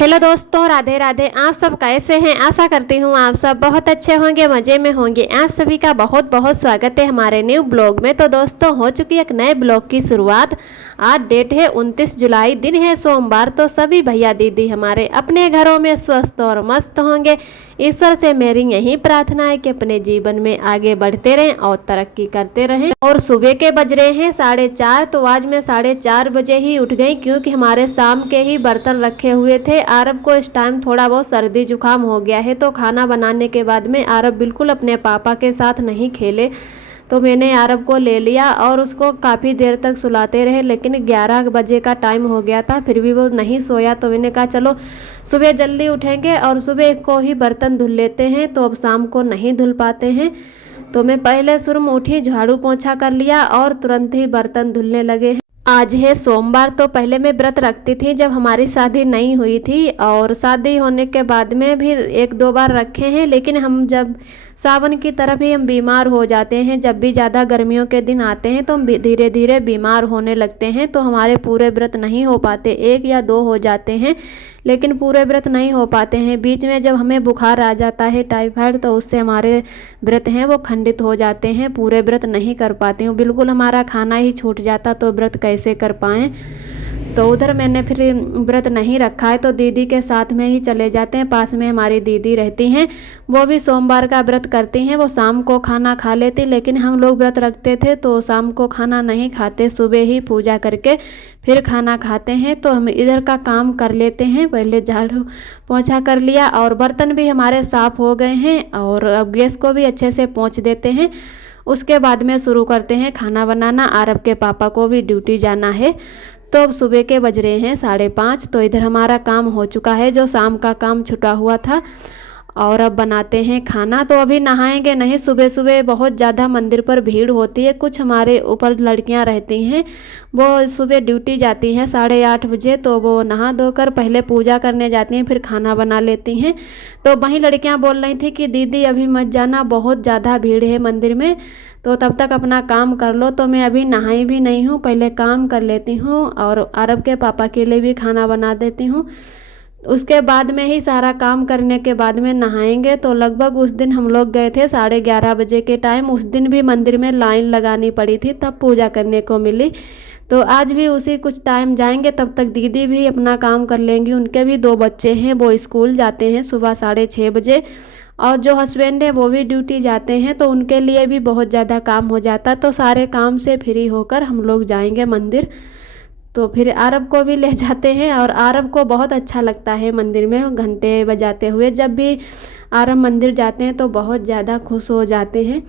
Hello दोस्तों, राधे राधे। आप सब कैसे हैं? आशा करती हूँ आप सब बहुत अच्छे होंगे, मज़े में होंगे। आप सभी का बहुत बहुत स्वागत है हमारे न्यू ब्लॉग में। तो दोस्तों, हो चुकी है एक नए ब्लॉग की शुरुआत। आज डेट है 29 जुलाई, दिन है सोमवार। तो सभी भैया दीदी हमारे अपने घरों में स्वस्थ और मस्त होंगे। ईश्वर से मेरी यही प्रार्थना है कि अपने जीवन में आगे बढ़ते रहें और तरक्की करते रहें। और सुबह के बज रहे हैं 4:30। तो आज मैं 4:30 बजे ही उठ गई, क्योंकि हमारे शाम के ही बर्तन रखे हुए थे। आरब को इस टाइम थोड़ा बहुत सर्दी जुकाम हो गया है, तो खाना बनाने के बाद में आरब बिल्कुल अपने पापा के साथ नहीं खेले। तो मैंने आरब को ले लिया और उसको काफ़ी देर तक सुलाते रहे, लेकिन 11 बजे का टाइम हो गया था, फिर भी वो नहीं सोया। तो मैंने कहा चलो सुबह जल्दी उठेंगे और सुबह को ही बर्तन धुल लेते हैं, तो अब शाम को नहीं धुल पाते हैं। तो मैं पहले शुरू में उठी, झाड़ू पोंछा कर लिया और तुरंत ही बर्तन धुलने लगे। आज है सोमवार। तो पहले मैं व्रत रखती थी जब हमारी शादी नहीं हुई थी, और शादी होने के बाद में भी 1-2 बार रखे हैं। लेकिन हम जब सावन की तरफ ही हम बीमार हो जाते हैं, जब भी ज़्यादा गर्मियों के दिन आते हैं तो हम धीरे धीरे बीमार होने लगते हैं, तो हमारे पूरे व्रत नहीं हो पाते। 1 या 2 हो जाते हैं, लेकिन पूरे व्रत नहीं हो पाते हैं। बीच में जब हमें बुखार आ जाता है, टाइफाइड, तो उससे हमारे व्रत हैं वो खंडित हो जाते हैं। पूरे व्रत नहीं कर पाती हूँ, बिल्कुल हमारा खाना ही छूट जाता, तो व्रत कैसे कर पाएँ। तो उधर मैंने फिर व्रत नहीं रखा है, तो दीदी के साथ में ही चले जाते हैं। पास में हमारी दीदी रहती हैं, वो भी सोमवार का व्रत करती हैं। वो शाम को खाना खा लेती, लेकिन हम लोग व्रत रखते थे तो शाम को खाना नहीं खाते, सुबह ही पूजा करके फिर खाना खाते हैं। तो हम इधर का काम कर लेते हैं। पहले झाड़ू पोंछा कर लिया और बर्तन भी हमारे साफ़ हो गए हैं, और अब गैस को भी अच्छे से पोंछ देते हैं। उसके बाद में शुरू करते हैं खाना बनाना। आरब के पापा को भी ड्यूटी जाना है। तो अब सुबह के बज रहे हैं 5:30। तो इधर हमारा काम हो चुका है, जो शाम का काम छुटा हुआ था, और अब बनाते हैं खाना। तो अभी नहाएंगे नहीं, सुबह सुबह बहुत ज़्यादा मंदिर पर भीड़ होती है। कुछ हमारे ऊपर लड़कियां रहती हैं, वो सुबह ड्यूटी जाती हैं 8:30 बजे, तो वो नहा धोकर पहले पूजा करने जाती हैं, फिर खाना बना लेती हैं। तो वहीं लड़कियां बोल रही थी कि दीदी अभी मत जाना, बहुत ज़्यादा भीड़ है मंदिर में, तो तब तक अपना काम कर लो। तो मैं अभी नहाई भी नहीं हूँ, पहले काम कर लेती हूँ और अरब के पापा के लिए भी खाना बना देती हूँ। उसके बाद में ही सारा काम करने के बाद में नहाएंगे। तो लगभग उस दिन हम लोग गए थे 11:30 बजे के टाइम। उस दिन भी मंदिर में लाइन लगानी पड़ी थी, तब पूजा करने को मिली। तो आज भी उसी कुछ टाइम जाएंगे, तब तक दीदी भी अपना काम कर लेंगी। उनके भी 2 बच्चे हैं, वो स्कूल जाते हैं सुबह 6:30 बजे, और जो हस्बैंड है वो भी ड्यूटी जाते हैं, तो उनके लिए भी बहुत ज़्यादा काम हो जाता। तो सारे काम से फ्री होकर हम लोग जाएंगे मंदिर। तो फिर आरब को भी ले जाते हैं, और आरब को बहुत अच्छा लगता है मंदिर में घंटे बजाते हुए। जब भी आरब मंदिर जाते हैं तो बहुत ज़्यादा खुश हो जाते हैं।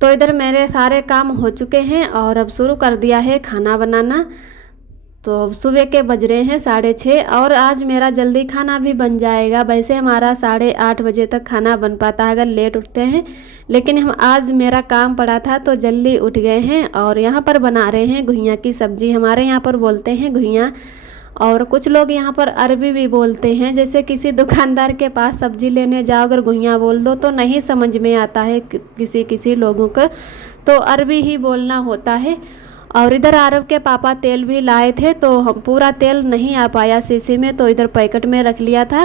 तो इधर मेरे सारे काम हो चुके हैं, और अब शुरू कर दिया है खाना बनाना। तो सुबह के बज रहे हैं 6:30, और आज मेरा जल्दी खाना भी बन जाएगा। वैसे हमारा 8:30 बजे तक खाना बन पाता है अगर लेट उठते हैं, लेकिन हम आज मेरा काम पड़ा था तो जल्दी उठ गए हैं। और यहाँ पर बना रहे हैं घुइयाँ की सब्ज़ी। हमारे यहाँ पर बोलते हैं घुइयाँ, और कुछ लोग यहाँ पर अरबी भी बोलते हैं। जैसे किसी दुकानदार के पास सब्ज़ी लेने जाओ, अगर घुइयाँ बोल दो तो नहीं समझ में आता है किसी किसी लोगों को, तो अरबी ही बोलना होता है। और इधर आरब के पापा तेल भी लाए थे, तो हम पूरा तेल नहीं आ पाया शीशी में, तो इधर पैकेट में रख लिया था।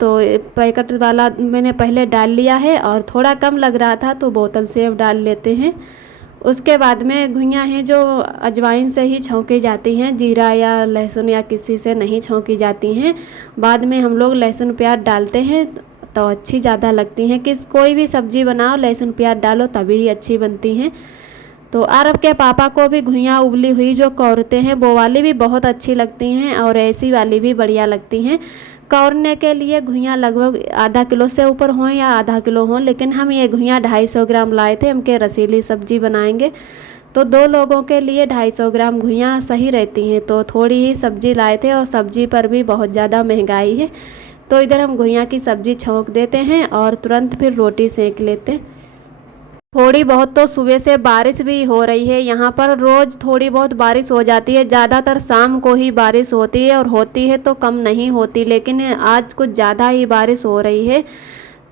तो पैकेट वाला मैंने पहले डाल लिया है, और थोड़ा कम लग रहा था तो बोतल से अब डाल लेते हैं। उसके बाद में घुइयाँ हैं जो अजवाइन से ही छौंकी जाती हैं, जीरा या लहसुन या किसी से नहीं छौंकी जाती हैं। बाद में हम लोग लहसुन प्याज डालते हैं तो अच्छी ज़्यादा लगती हैं। कोई भी सब्ज़ी बनाओ लहसुन प्याज डालो तभी ही अच्छी बनती हैं। तो आरब के पापा को भी घुइयाँ उबली हुई जो कौरते हैं वो वाली भी बहुत अच्छी लगती हैं, और ऐसी वाली भी बढ़िया लगती हैं। कौरने के लिए घुइयाँ लगभग आधा किलो से ऊपर हों या आधा किलो हों, लेकिन हम ये घुइयाँ 250 ग्राम लाए थे। हम के रसीली सब्जी बनाएंगे, तो 2 लोगों के लिए 250 ग्राम घुइयाँ सही रहती हैं। तो थोड़ी ही सब्जी लाए थे, और सब्जी पर भी बहुत ज़्यादा महंगाई है। तो इधर हम घुइयाँ की सब्ज़ी छौंक देते हैं और तुरंत फिर रोटी सेक लेते हैं। थोड़ी बहुत तो सुबह से बारिश भी हो रही है। यहाँ पर रोज़ थोड़ी बहुत बारिश हो जाती है, ज़्यादातर शाम को ही बारिश होती है, और होती है तो कम नहीं होती, लेकिन आज कुछ ज़्यादा ही बारिश हो रही है।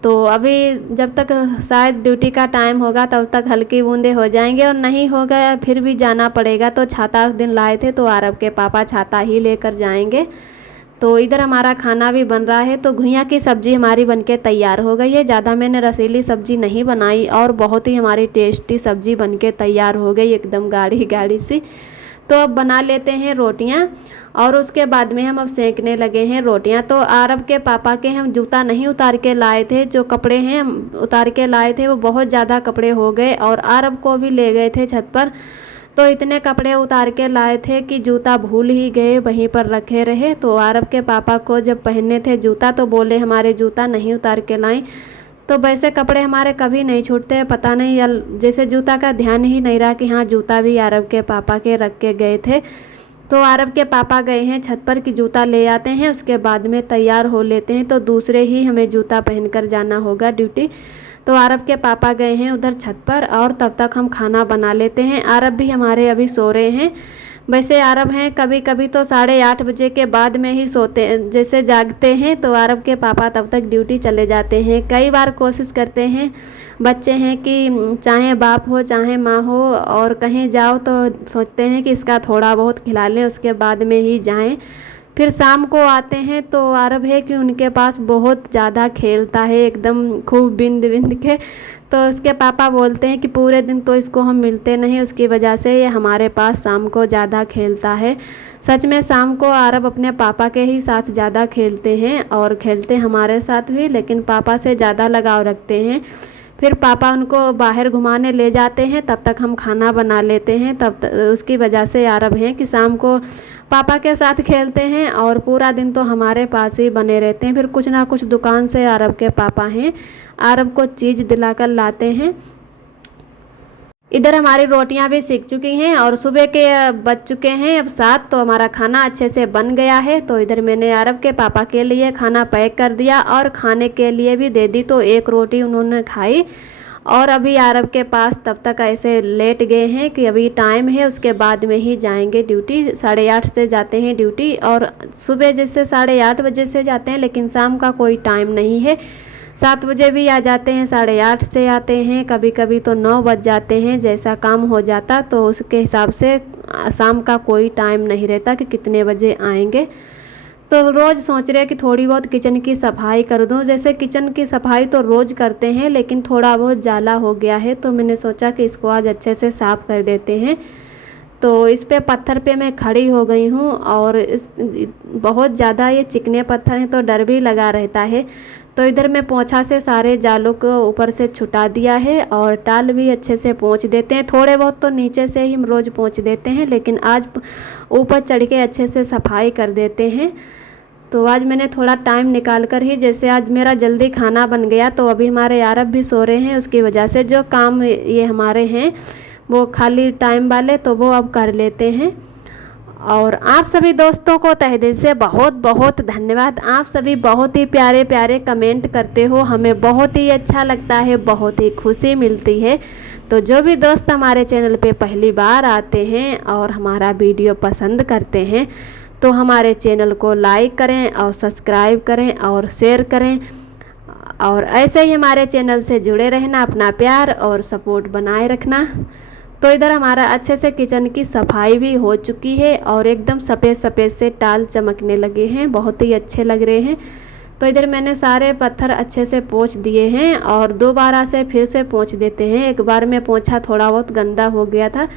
तो अभी जब तक शायद ड्यूटी का टाइम होगा तब तक हल्की बूंदे हो जाएंगे, और नहीं होगा फिर भी जाना पड़ेगा। तो छाता उस दिन लाए थे, तो आरब के पापा छाता ही लेकर जाएंगे। तो इधर हमारा खाना भी बन रहा है। तो घुइयाँ की सब्ज़ी हमारी बनके तैयार हो गई है। ज़्यादा मैंने रसीली सब्ज़ी नहीं बनाई और बहुत ही हमारी टेस्टी सब्ज़ी बनके तैयार हो गई, एकदम गाढ़ी गाढ़ी सी। तो अब बना लेते हैं रोटियां और उसके बाद में हम अब सेंकने लगे हैं रोटियां। तो आरब के पापा के हम जूता नहीं उतार के लाए थे, जो कपड़े हैं हम उतार के लाए थे वो बहुत ज़्यादा कपड़े हो गए और आरब को भी ले गए थे छत पर। तो इतने कपड़े उतार के लाए थे कि जूता भूल ही गए, वहीं पर रखे रहे। तो आरब के पापा को जब पहनने थे जूता तो बोले हमारे जूता नहीं उतार के लाएं। तो वैसे कपड़े हमारे कभी नहीं छूटते हैं, पता नहीं जैसे जूता का ध्यान ही नहीं रहा कि हाँ जूता भी आरब के पापा के रख के गए थे। तो आरब के पापा गए हैं छत पर कि जूता ले आते हैं, उसके बाद में तैयार हो लेते हैं। तो दूसरे ही हमें जूता पहनकर जाना होगा ड्यूटी। तो आरब के पापा गए हैं उधर छत पर और तब तक हम खाना बना लेते हैं। आरब भी हमारे अभी सो रहे हैं। वैसे आरब हैं कभी कभी तो 8:30 बजे के बाद में ही सोते जैसे जागते हैं। तो आरब के पापा तब तक ड्यूटी चले जाते हैं। कई बार कोशिश करते हैं, बच्चे हैं कि चाहे बाप हो चाहे माँ हो और कहीं जाओ तो सोचते हैं कि इसका थोड़ा बहुत खिला लें उसके बाद में ही जाएं। फिर शाम को आते हैं तो आरब है कि उनके पास बहुत ज़्यादा खेलता है, एकदम खूब बिंद बिंद के। तो उसके पापा बोलते हैं कि पूरे दिन तो इसको हम मिलते नहीं, उसकी वजह से ये हमारे पास शाम को ज़्यादा खेलता है। सच में शाम को आरब अपने पापा के ही साथ ज़्यादा खेलते हैं और खेलते हमारे साथ भी, लेकिन पापा से ज़्यादा लगाव रखते हैं। फिर पापा उनको बाहर घुमाने ले जाते हैं, तब तक हम खाना बना लेते हैं। उसकी वजह से आरब हैं कि शाम को पापा के साथ खेलते हैं और पूरा दिन तो हमारे पास ही बने रहते हैं। फिर कुछ ना कुछ दुकान से आरब के पापा हैं, आरब को चीज़ दिलाकर लाते हैं। इधर हमारी रोटियां भी सीख चुकी हैं और सुबह के बज चुके हैं अब 7। तो हमारा खाना अच्छे से बन गया है। तो इधर मैंने आरब के पापा के लिए खाना पैक कर दिया और खाने के लिए भी दे दी। तो एक रोटी उन्होंने खाई और अभी आरब के पास तब तक ऐसे लेट गए हैं कि अभी टाइम है, उसके बाद में ही जाएंगे ड्यूटी। 8:30 से जाते हैं ड्यूटी और सुबह जैसे 8:30 बजे से जाते हैं, लेकिन शाम का कोई टाइम नहीं है। 7 बजे भी आ जाते हैं, 8:30 से आते हैं, कभी कभी तो 9 बज जाते हैं। जैसा काम हो जाता तो उसके हिसाब से शाम का कोई टाइम नहीं रहता कि कितने बजे आएंगे। तो रोज़ सोच रहे हैं कि थोड़ी बहुत किचन की सफाई कर दूं। जैसे किचन की सफाई तो रोज़ करते हैं, लेकिन थोड़ा बहुत जाला हो गया है तो मैंने सोचा कि इसको आज अच्छे से साफ़ कर देते हैं। तो इस पे पत्थर पे मैं खड़ी हो गई हूँ और इस बहुत ज़्यादा ये चिकने पत्थर हैं तो डर भी लगा रहता है। तो इधर मैं पोंछा से सारे जालों को ऊपर से छुटा दिया है और टाल भी अच्छे से पोंछ देते हैं। थोड़े बहुत तो नीचे से ही हम रोज़ पोंछ देते हैं, लेकिन आज ऊपर चढ़ के अच्छे से सफाई कर देते हैं। तो आज मैंने थोड़ा टाइम निकाल कर ही, जैसे आज मेरा जल्दी खाना बन गया तो अभी हमारे आरब भी सो रहे हैं, उसकी वजह से जो काम ये हमारे हैं वो खाली टाइम वाले तो वो अब कर लेते हैं। और आप सभी दोस्तों को तहे दिल से बहुत बहुत धन्यवाद। आप सभी बहुत ही प्यारे प्यारे कमेंट करते हो, हमें बहुत ही अच्छा लगता है, बहुत ही खुशी मिलती है। तो जो भी दोस्त हमारे चैनल पे पहली बार आते हैं और हमारा वीडियो पसंद करते हैं तो हमारे चैनल को लाइक करें और सब्सक्राइब करें और शेयर करें और ऐसे ही हमारे चैनल से जुड़े रहना, अपना प्यार और सपोर्ट बनाए रखना। तो इधर हमारा अच्छे से किचन की सफाई भी हो चुकी है और एकदम सफ़ेद सफ़ेद से टाल चमकने लगे हैं, बहुत ही अच्छे लग रहे हैं। तो इधर मैंने सारे पत्थर अच्छे से पोंछ दिए हैं और दोबारा से फिर से पोंछ देते हैं। एक बार में पोंछा थोड़ा बहुत गंदा हो गया था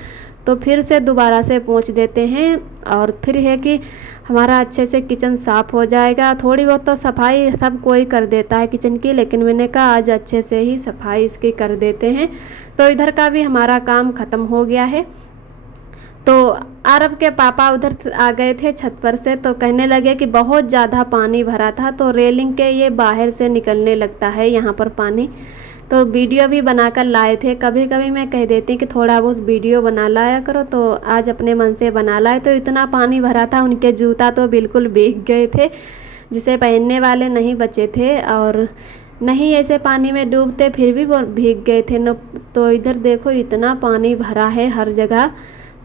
तो फिर से दोबारा से पोंछ देते हैं और फिर है कि हमारा अच्छे से किचन साफ़ हो जाएगा। थोड़ी बहुत तो सफाई सब कोई कर देता है किचन की, लेकिन मैंने कहा आज अच्छे से ही सफाई इसकी कर देते हैं। तो इधर का भी हमारा काम ख़त्म हो गया है। तो आरब के पापा उधर आ गए थे छत पर से, तो कहने लगे कि बहुत ज़्यादा पानी भरा था तो रेलिंग के ये बाहर से निकलने लगता है यहाँ पर पानी। तो वीडियो भी बनाकर लाए थे। कभी कभी मैं कह देती कि थोड़ा बहुत वीडियो बना लाया करो, तो आज अपने मन से बना लाए। तो इतना पानी भरा था, उनके जूता तो बिल्कुल भीग गए थे, जिसे पहनने वाले नहीं बचे थे और नहीं ऐसे पानी में डूबते फिर भी वो भीग गए थे न। तो इधर देखो इतना पानी भरा है हर जगह।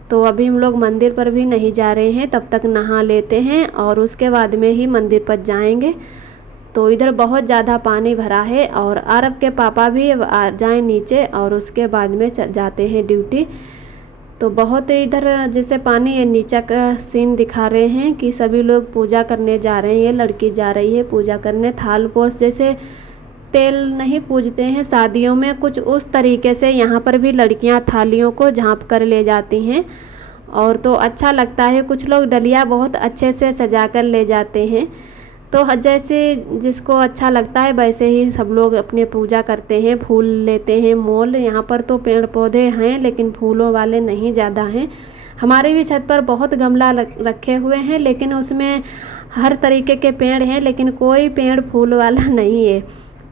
तो अभी हम लोग मंदिर पर भी नहीं जा रहे हैं, तब तक नहा लेते हैं और उसके बाद में ही मंदिर पर जाएंगे। तो इधर बहुत ज़्यादा पानी भरा है और आरब के पापा भी आ जाएं नीचे और उसके बाद में जाते हैं ड्यूटी। तो बहुत इधर जैसे पानी ये नीचे का सीन दिखा रहे हैं कि सभी लोग पूजा करने जा रहे हैं। ये लड़की जा रही है पूजा करने। थाल पोस जैसे तेल नहीं पूजते हैं शादियों में, कुछ उस तरीके से यहाँ पर भी लड़कियाँ थालियों को झाँप कर ले जाती हैं और तो अच्छा लगता है। कुछ लोग डलिया बहुत अच्छे से सजा कर ले जाते हैं। तो जैसे जिसको अच्छा लगता है वैसे ही सब लोग अपने पूजा करते हैं। फूल लेते हैं मोल। यहाँ पर तो पेड़ पौधे हैं लेकिन फूलों वाले नहीं ज़्यादा हैं। हमारे भी छत पर बहुत गमला रखे हुए हैं लेकिन उसमें हर तरीके के पेड़ हैं लेकिन कोई पेड़ फूल वाला नहीं है।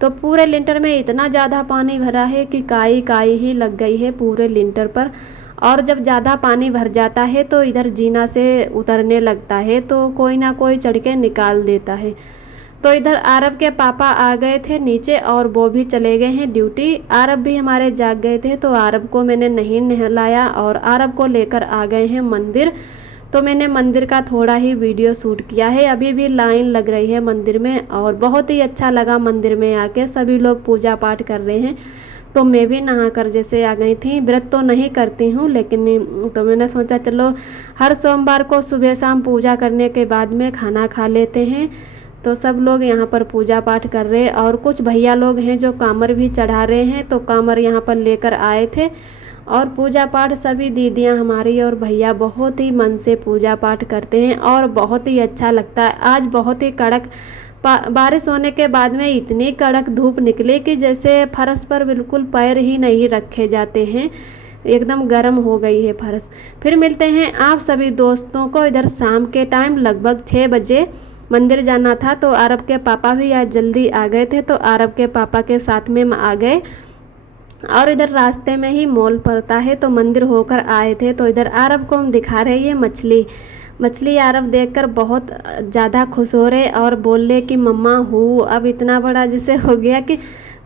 तो पूरे लिंटर में इतना ज़्यादा पानी भरा है कि काई काई ही लग गई है पूरे लिंटर पर। और जब ज़्यादा पानी भर जाता है तो इधर जीना से उतरने लगता है तो कोई ना कोई चढ़ के निकाल देता है। तो इधर आरब के पापा आ गए थे नीचे और वो भी चले गए हैं ड्यूटी। आरब भी हमारे जाग गए थे तो आरब को मैंने नहीं नहलाया और आरब को लेकर आ गए हैं मंदिर। तो मैंने मंदिर का थोड़ा ही वीडियो शूट किया है। अभी भी लाइन लग रही है मंदिर में और बहुत ही अच्छा लगा मंदिर में आके। सभी लोग पूजा पाठ कर रहे हैं तो मैं भी नहा कर जैसे आ गई थी। व्रत तो नहीं करती हूँ लेकिन तो मैंने सोचा चलो हर सोमवार को सुबह शाम पूजा करने के बाद में खाना खा लेते हैं। तो सब लोग यहाँ पर पूजा पाठ कर रहे हैं और कुछ भैया लोग हैं जो कामर भी चढ़ा रहे हैं। तो कामर यहाँ पर लेकर आए थे और पूजा पाठ सभी दीदियाँ हमारी और भैया बहुत ही मन से पूजा पाठ करते हैं और बहुत ही अच्छा लगता है। आज बहुत ही कड़क बारिश होने के बाद में इतनी कड़क धूप निकली कि जैसे फर्श पर बिल्कुल पैर ही नहीं रखे जाते हैं। एकदम गर्म हो गई है फर्श। फिर मिलते हैं आप सभी दोस्तों को इधर शाम के टाइम लगभग 6 बजे। मंदिर जाना था तो आरब के पापा भी आज जल्दी आ गए थे तो आरब के पापा के साथ में आ गए और इधर रास्ते में ही मॉल पड़ता है तो मंदिर होकर आए थे। तो इधर आरब को हम दिखा रहे हैं मछली आरब देखकर बहुत ज़्यादा खुश हो रहे और बोल रहे कि मम्मा हूँ। अब इतना बड़ा जिसे हो गया कि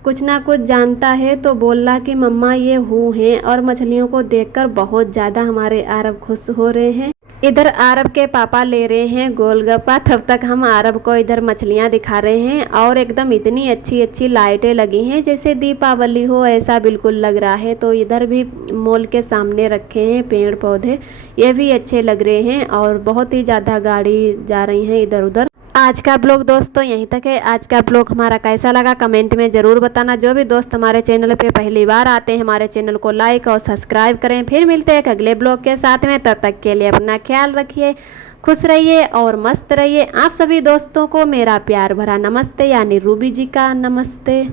कुछ ना कुछ जानता है तो बोल रहा कि मम्मा ये हूँ हैं। और मछलियों को देखकर बहुत ज़्यादा हमारे आरब खुश हो रहे हैं। इधर आरब के पापा ले रहे हैं गोलगप्पा, तब तक हम आरब को इधर मछलियाँ दिखा रहे हैं और एकदम इतनी अच्छी अच्छी लाइटें लगी हैं जैसे दीपावली हो ऐसा बिल्कुल लग रहा है। तो इधर भी मॉल के सामने रखे हैं पेड़ पौधे, ये भी अच्छे लग रहे हैं और बहुत ही ज़्यादा गाड़ी जा रही हैं इधर उधर। आज का ब्लॉग दोस्तों यहीं तक है। आज का ब्लॉग हमारा कैसा लगा कमेंट में ज़रूर बताना। जो भी दोस्त हमारे चैनल पे पहली बार आते हैं हमारे चैनल को लाइक और सब्सक्राइब करें। फिर मिलते हैं एक अगले ब्लॉग के साथ में। तब तक के लिए अपना ख्याल रखिए, खुश रहिए और मस्त रहिए। आप सभी दोस्तों को मेरा प्यार भरा नमस्ते, यानी रूबी जी का नमस्ते।